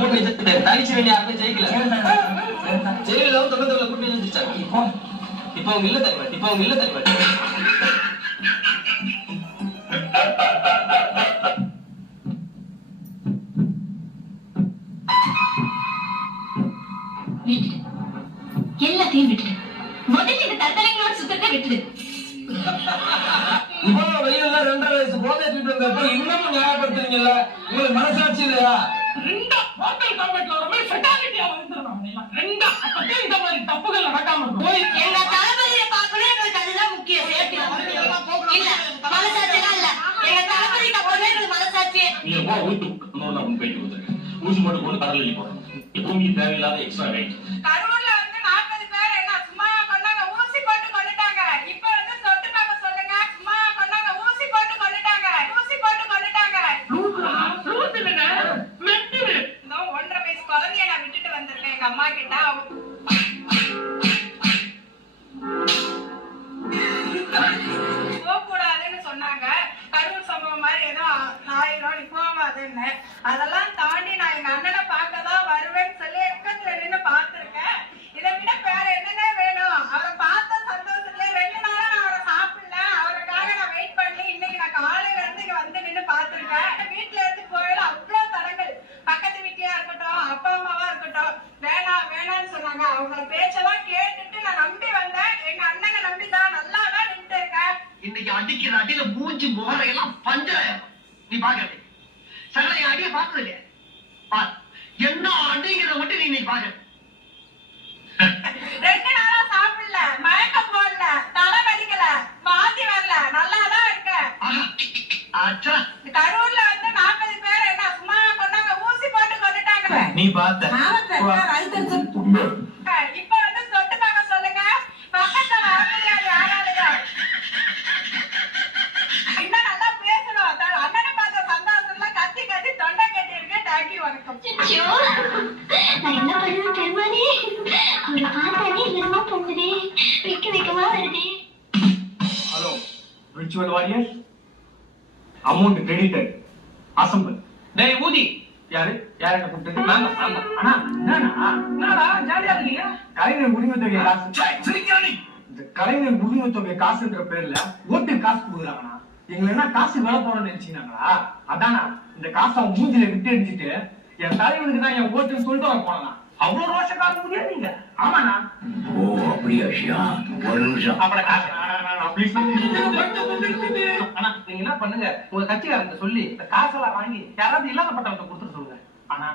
கூட்டி தனிச்சு வேண்டிய யாருமே ஜெயிக்கல. ஜெயில தொண்ணூத்தி கூட்டி வச்சிருச்சாங்க. இப்ப அவங்க இல்ல தலைவர், இப்ப அவங்க இல்ல தலைவர். எல்லாத்தையும் விட்டுடு. முதல்ல இந்த தத்தலைங்களோட சுத்தத்தை விட்டுடு. இவ்வளவு வெயில்ல 2.5 வயசு போதை தூக்கிட்டு வந்தப்ப இன்னமும் நியாயப்படுத்துறீங்கல்ல? உங்களுக்கு மனசாட்சி இல்லையா? ரெண்டா ஹோட்டல் காம்பெட்ல ஒரு மாதிரி ஃபெட்டாலிட்டியா வந்துறோம். ரெண்டா அப்பதே இந்த மாதிரி தப்புகள் நடக்காம இருக்கும். எங்க தளபதியை பார்க்கணும், எங்களுக்கு அதுதான் முக்கியம். சேஃப்டி இல்ல, மனசாட்சிலாம் இல்ல. எங்க தளபதிக்கு அப்பவே எங்களுக்கு மனசாட்சி. நீங்க போ வீட்டுக்கு இன்னொரு நான் போயிட்டு வந்துருக்கேன். ஊசி போட்டு கொண்டு கடல்ல போறோம். பூமிக்கு தேவையில்லாத எக்ஸ்ட்ரா வெயிட். கரூர்ல வந்து 40 பேர் என்ன சும்மா கொண்டாங்க, ஊசி போட்டு கொண்டுட்டாங்க. இப்ப வந்து சொட்டு பார்க்க சொல்லுங்க, சும்மா கொண்டாங்க, ஊசி போட்டு கொண்டுட்டாங்க, ஊசி போட்டு கொண்டுட்டாங்க. ரூட் இல்லங்க, மெட்டு. இந்த 1.5 வயசு குழந்தைய நான் விட்டுட்டு வந்திருக்கேன் எங்க அம்மா கிட்ட. போகக்கூடாதுன்னு சொன்னாங்க. கரூர் சம்பவம் மாதிரி ஏதோ ஆயிரம் போகாதுன்னு. அதெல்லாம் தாண்டி நான் எங்க அண்ணனை பார்க்கதான் வருவேன்னு சொல்லி பக்கத்துல நின்று பார்த்திருக்கேன். இதை விட வேற என்னங்க வேணும்? அவரை பார்த்த சந்தோஷத்துல 2 நாளா நான் அவரை சாப்பிடல. அவருக்காக நான் வெயிட் பண்ணி இன்னைக்கு நான் காலையில இருந்து இங்க வந்து நின்று பார்த்திருக்கேன். வீட்டுல இருந்து போயில அவ்வளவு தடங்கள். பக்கத்து வீட்லயா இருக்கட்டும், அப்பா அம்மாவா இருக்கட்டும், வேணாம் வேணாம்னு சொன்னாங்க. அவங்க பேச்செல்லாம் கேட்டுட்டு நான் நம்பி வந்தேன். எங்க அண்ணனை நம்பிதான் நல்லாதான் நின்று இருக்கேன். இன்னைக்கு அடிக்கிற அடியில மூஞ்சி முகரையெல்லாம் பஞ்சாயம். நீ பாக்குறது சகல அடிய பாக்குறது இல்லையா? பார் என்ன அடிங்கிறத மட்டும் நீ இன்னைக்கு பாக்குற. 2 நாளா சாப்பிடல, மயக்கம் போடல, தலை வலிக்கல, வாந்தி வரல, நல்லாதான் இருக்கேன். கரூர்ல வந்து 40 பேர் என்ன சும்மா கொண்டாங்க, ஊசி போட்டு கொண்டுட்டாங்க. நீ பார்த்த இப்ப வந்து சொட்டு பார்க்க சொல்லுங்க, பக்கத்துல வர முடியாது யாராலையும். இன்னும் நல்லா பேசணும். அண்ணனை பார்த்த சந்தோஷத்துல கத்தி கத்தி தொண்டை கட்டி இருக்கு. டாக்கி வணக்கம். ஐயோ, நான் என்ன பண்ணுவேன் தெரியுமானே? அவரை பார்த்தானே என்னமா பண்ணுதே, வைக்கமா வருதே. Hello virtual warrior, amount credited. Assemble. டேய் ஊதி. யாரு யார கூப்பிட்டு? நாங்க அண்ணா என்னடா என்னடா ஜாலியா இருக்கீங்க? கலைஞர் உரிமை தொகை காசு. சிரிக்கிறானே. இந்த கலைஞர் உரிமை தொகை காசுன்ற பேர்ல ஓட்டு காசு கொடுக்குறாங்கண்ணா. எங்களை என்ன காசு வேலை போறோம்னு நினைச்சீங்களா? அதானா இந்த காசை அவன் மூஞ்சில விட்டு அடிச்சுட்டு என் தலைவனுக்கு தான் என் ஓட்டுன்னு சொல்லிட்டு அவன் போனான். அவ்வளவு ரோஷக்கார முடியாது நீங்க. ஆமாண்ணா. ஓ அப்படியா விஷயா? ஒரு நிமிஷம். அப்புறம் காசு ஆனா நீங்க என்ன பண்ணுங்க, உங்க கட்சிக்காரங்க சொல்லி இந்த காசெல்லாம் வாங்கி யாராவது இல்லாதப்பட்டவங்க கொடுத்துட்டு சொல்லுங்க. ஆனா